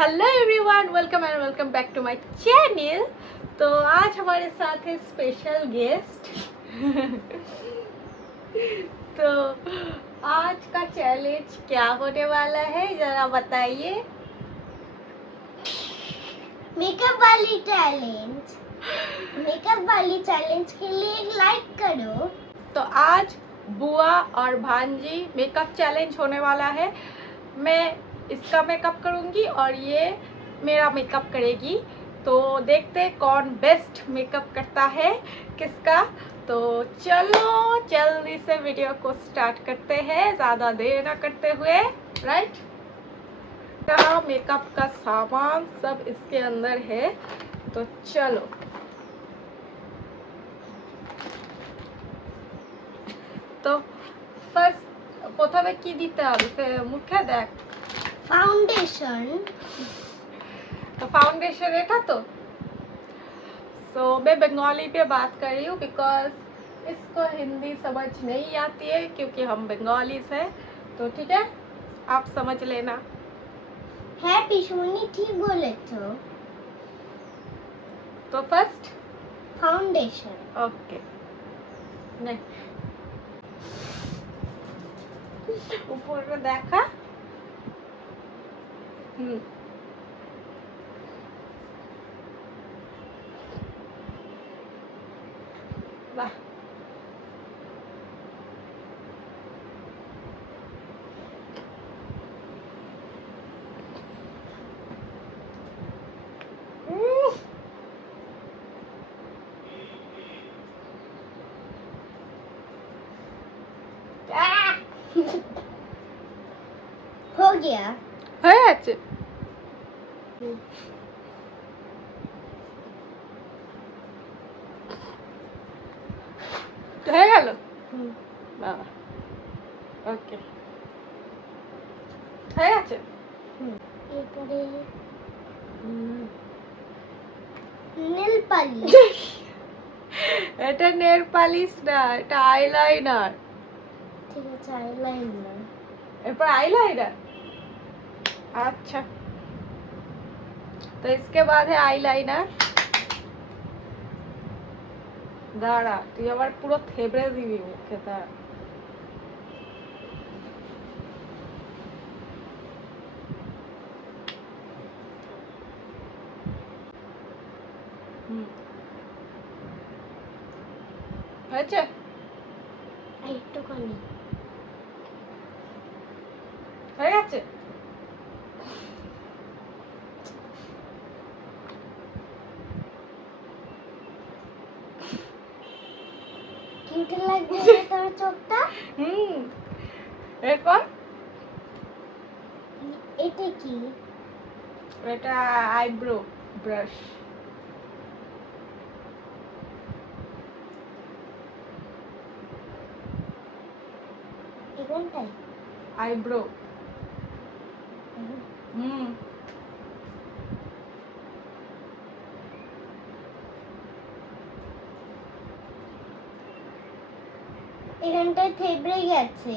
Hello everyone, welcome and welcome back to my channel. तो आज हमारे साथ है स्पेशल गेस्ट। तो आज का चैलेंज क्या होने वाला है जरा बताइए। मेकअप वाली चैलेंज के लिए लाइक करो। तो आज बुआ और भांजी मेकअप चैलेंज होने वाला है। मैं इसका मेकअप करूंगी और ये मेरा मेकअप करेगी। तो देखते हैं कौन बेस्ट मेकअप करता है किसका। तो चलो जल्दी से वीडियो को स्टार्ट करते हैं, ज़्यादा देर ना करते हुए। राइट, मेकअप का सामान सब इसके अंदर है। तो चलो तो ফার্স্ট প্রথমে কি দিতে হবে মুখে দেখ। फाउंडेशन। तो फाउंडेशन এটা तो मैं बंगाली पे बात कर रही हूँ बिकॉज इसको हिंदी समझ नहीं आती है क्योंकि हम बंगालीज हैं। तो ठीक है, आप समझ लेना। है पिशुनी ठीक बोले तो फर्स्ट फाउंडेशन। ओके, नहीं ऊपर में देखा। वाह, हो गया। হয়ে যাচ্ছে। হয়ে গেল বাবা। ওকে, হয়ে গেছে। এরপরে নীল পালিশ। এটা নেল পালিশ না, এটা আইলাইনার। ঠিক আছে, আইলাইনার। এরপর আইলাইনার। अच्छा, तो इसके बाद है আইলাইনার। দাঁড়া, তুই আবার পুরো থেবড়ে দিবি মুখে। দাঁড়া, হয়েছে। একটুখানি হয়ে গেছে। কিউট লাগছে তোর চোখটা। এরপর এটা কি? এটা আইব্রো ব্রাশ। এখানটায় আইব্রো। এখানটায় থেবড়ে গেছে।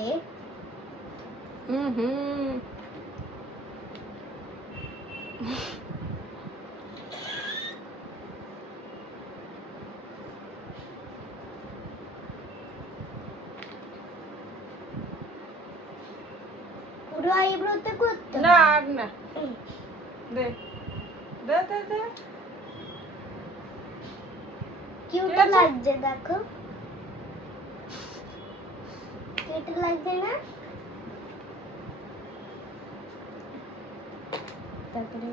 পুরো আইব্রোতে করতে না আর না, দে দে দে দে। কিউট ঠিক আছে। লাগছে, দেখো কিউট লাগছে না? তারপরে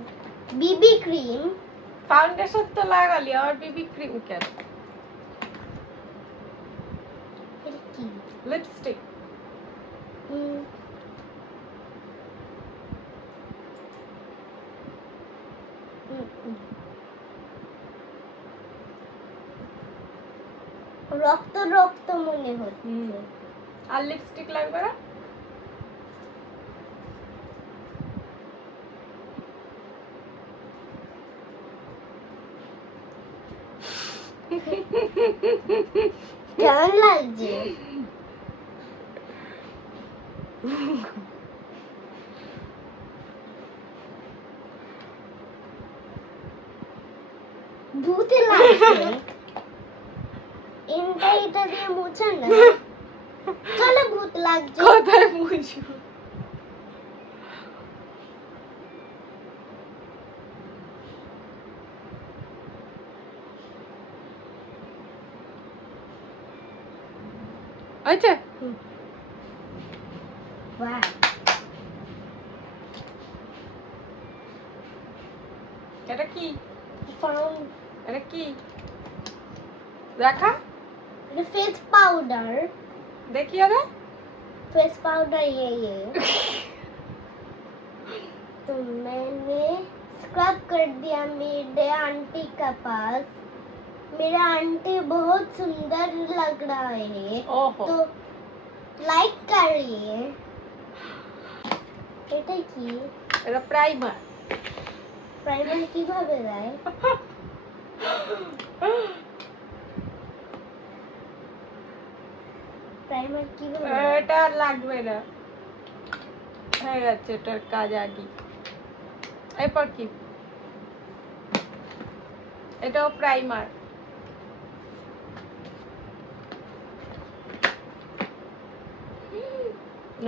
বিবি ক্রিম। ফাউন্ডেশন তো লাগালি, আর বিবি ক্রিম কেন? এটা কি? লিপস্টিক। রক্ত রক্ত মনে হচ্ছে। আর লিপস্টিক লাগবে না। কেমন লাগছে? ভূতে লাগছে এটা দিয়ে মুছে না চলো ভূত লাগছে কোথায় মুছবো? আচ্ছা বাহ এটা কি? ফাউন্ড এটা কি দেখা? এটা फेस पाउडर দেখি আরে फेस पाउडर ये तो मैंने स्क्रब कर दिया मेरे आंटी का पास मेरा आंटी बहुत सुंदर लग रहा है ओहो तो लाइक करिए এটা কি এটা প্রাইমার। প্রাইমার কিভাবে দেয় প্রাইমার কিভাবে দেয়? এটা আর লাগবে না, হয়ে গেছে এটার কাজ আগে। এরপর কি? এটাও primer.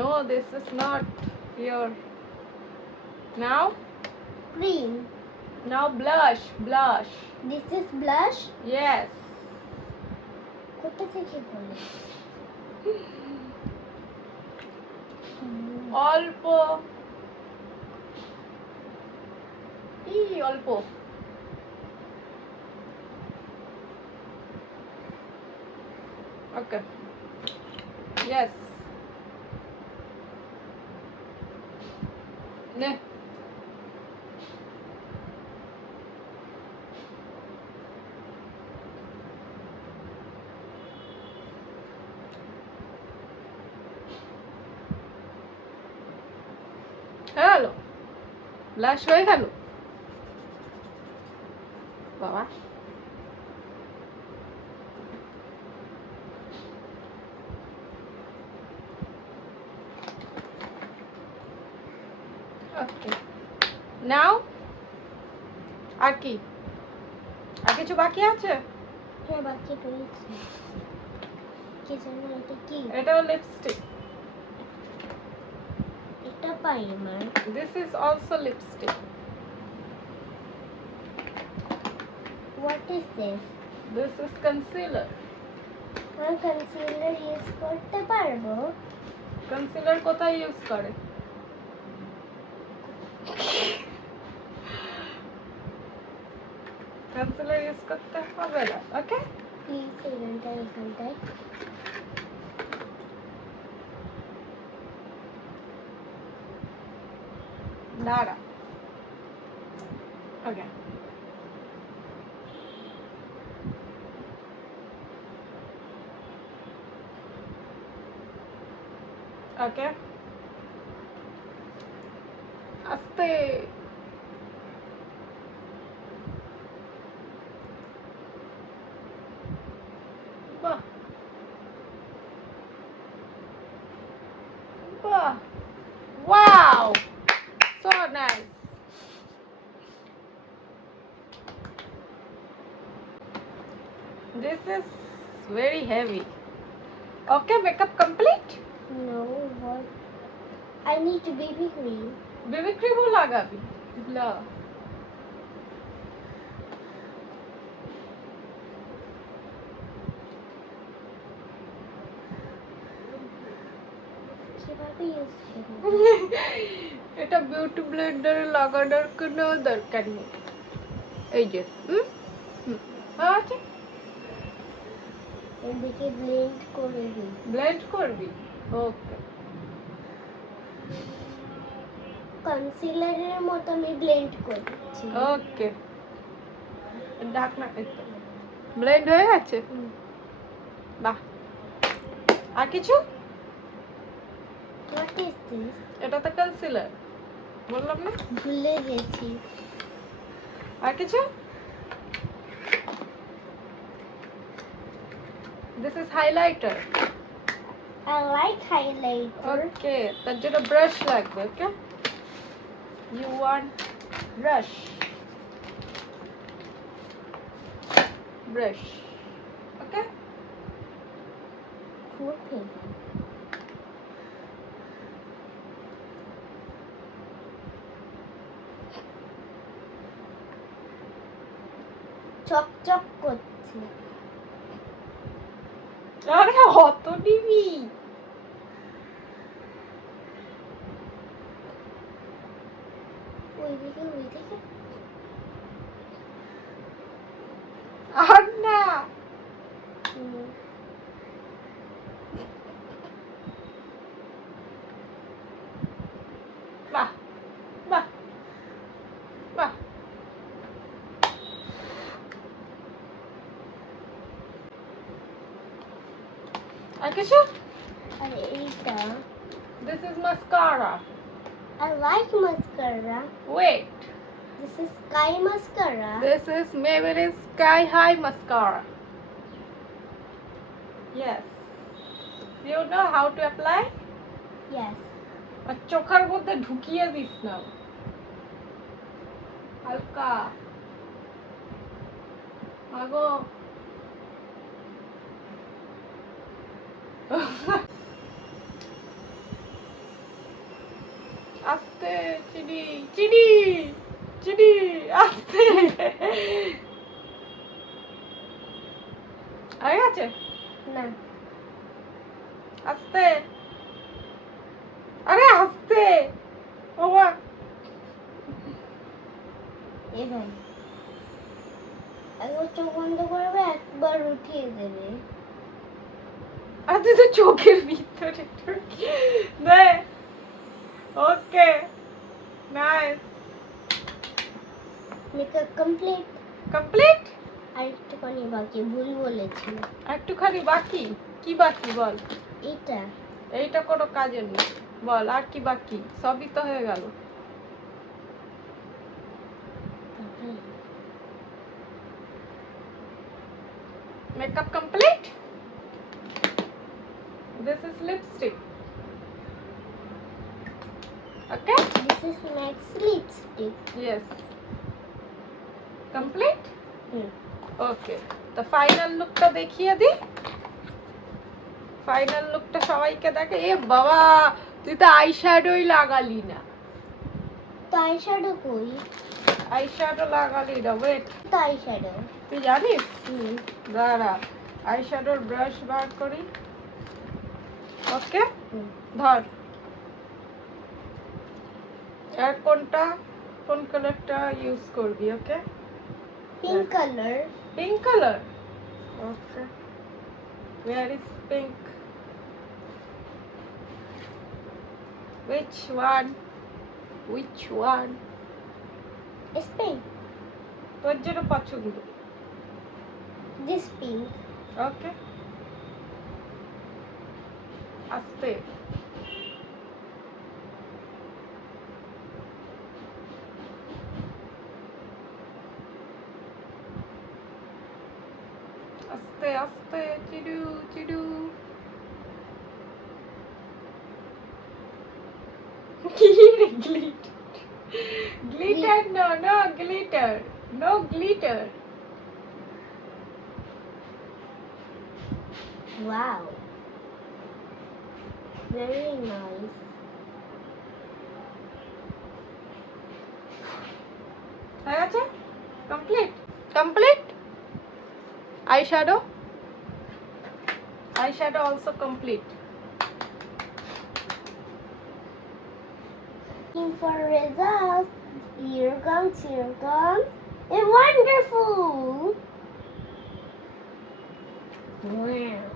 No, this is not your. Now cream blush, blush. This is blush Yes. কোথা থেকে বলে অল্প অল্প ওকে ইয়েস নে হ্যালো ব্লাশ হয়ে গেল বাবা। ওকে নাও আর কি? আর কিছু বাকি আছে? হ্যাঁ বাকি রয়েছে কি জানো এটা কি এটাও লিপস্টিক। এটা primer This is also lipstick. What is this This is concealer. আমি কনসিলার ইউজ করতে পারবো Concealer কোথায় ইউজ করে? Concealer ইউজ করতে হবে না, ওকে? প্লিজ এখানটায় দাঁড়া ওকে ওকে আস্তে বাহ বাহ wow so nice this is very heavy okay makeup complete no what I need baby cream baby ক্রিমও লাগাবি লা কিভাবে ইউজ করব এটা বিউটি ব্লেন্ডারে লাগানোর কোনো দরকার নেই এই যে আচ্ছা এদিকে ব্লেন্ড করে দিই ব্লেন্ড করবি ওকে কনসিলারের মতো আমি ব্লেন্ড করছি ওকে ঢাকনা ব্লেন্ড হয়ে গেছে বাহ আর কিছু হোয়াট ইজ দিস এটা তো কনসিলার বললাম না ভুলে গেছি আর কিছু this is highlighter I like highlighter. Okay তার জন্য ব্রাশ লাগবে okay you want brush brush. Okay? Food paper. চকচক করছে। আরে অত নিবি ওইদিকে আর না বাহ বাহ বাহ আর কিছু আর এইটা this is mascara I like mascara. wait This is sky mascara. this is Maybelline Sky High mascara yes you know how to apply Yes. আর চোখের মধ্যে ঢুকিয়ে দিস না হালকা আগো আস্তে চিনি চিনি চিনি আস্তে হয়ে গেছে না আস্তে আরে আস্তে বাবা এবার একবার চোখ বন্ধ করবে একবার উঠিয়ে দেবে আর তুই তো চোখের ভিতরে দে okay nice makeup complete complete আর একটুখানি বাকি ভুল বলেছি একটুখানি বাকি কি বাকি বল এটা এইটা কোনো কাজের না বল আর কি বাকি সবই তো হয়ে গেল makeup complete this is lipstick okay This is next lipstick. yes complete হুম ওকে তো ফাইনাল লুকটা দেখিয়ে দি ফাইনাল লুকটা সবাইকে দেখে এ বাবা তুই তো আইশ্যাডোই লাগালি না তো আইশ্যাডো কই আইশ্যাডো লাগালি না ওয়েট তো আইশ্যাডো তুই জানিস হুম দাঁড়া আইশ্যাডোর ব্রাশ বার করি ওকে হুম ধর আর কোনটা কোন কালারটা ইউজ করবি ওকে pink colour pink color okay where is pink which one Is pink. তোর যেটা পছন্দ This pink. ওকে আস্তে আস্তে আস্তে চিডু চিডু কি রে glitter no glitter Wow. Very nice. হয়ে গেছে complete eyeshadow also complete Looking for results. Here comes. It's wonderful. Wow.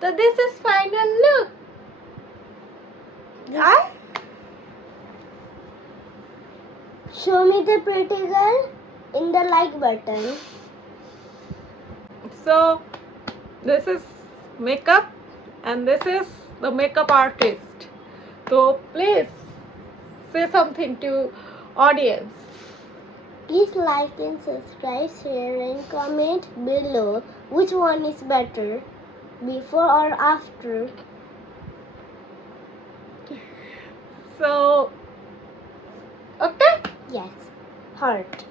so this is final look Show me the pretty girl in the like button. so this is makeup and this is the makeup artist so please say something to audience Please like and subscribe, share and comment below which one is better, before or after. So, okay? Yes, heart.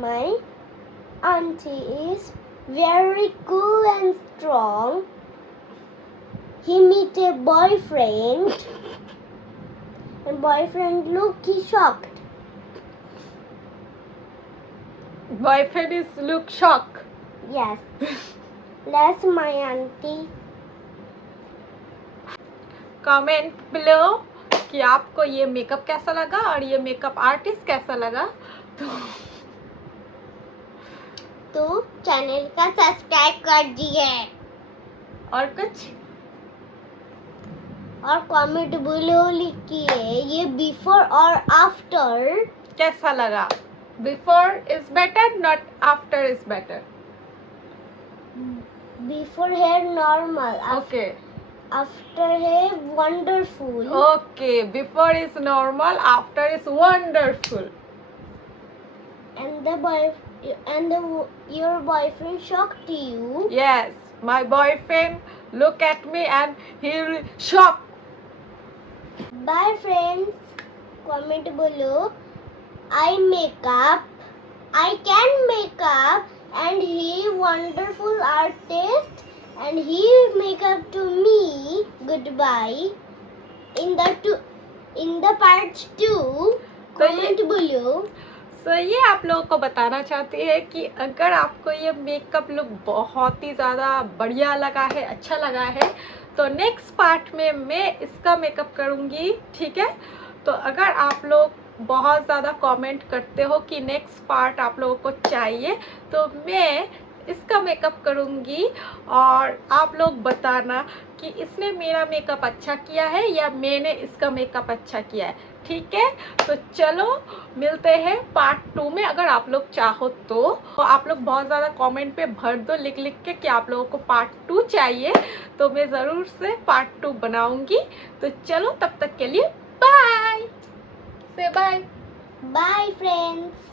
My auntie is very cool and strong. He meet a boyfriend and boyfriend look shocked. Boyfriend is look shocked. Yes, that's my auntie. Comment below कि आपको ये makeup कैसा लगा और ये makeup artist कैसा लगा। तो चैनल का सब्सक्राइब कर दिए और कुछ और कमेंट बिलो लिखिए ये बिफोर और आफ्टर कैसा लगा। Before is better, not after is better. Before है नॉर्मल, ओके आफ्टर है wonderful. Okay, before is normal, after is wonderful. And your boyfriend shocked you. Yes, my boyfriend look at me and he will shock. Bye friends. Comment below. I can make up and he wonderful artist and he make up to me. Goodbye. In the part 2 comment below. तो ये आप लोगों को बताना चाहती है कि अगर आपको ये मेकअप लुक बहुत ही ज़्यादा बढ़िया लगा है, अच्छा लगा है, तो नेक्स्ट पार्ट में मैं इसका मेकअप करूँगी, ठीक है। तो अगर आप लोग बहुत ज़्यादा कमेंट करते हो कि नेक्स्ट पार्ट आप लोगों को चाहिए, तो मैं इसका मेकअप करूँगी और आप लोग बताना कि इसने मेरा मेकअप अच्छा किया है या मैंने इसका मेकअप अच्छा किया है, ठीक है। तो चलो मिलते हैं पार्ट 2 में। अगर आप लोग चाहो तो आप लोग बहुत ज़्यादा कमेंट पे भर दो लिख के कि आप लोगों को पार्ट 2 चाहिए, तो मैं ज़रूर से पार्ट 2 बनाऊंगी। तो चलो तब तक के लिए बाय से बाय। Bye friends.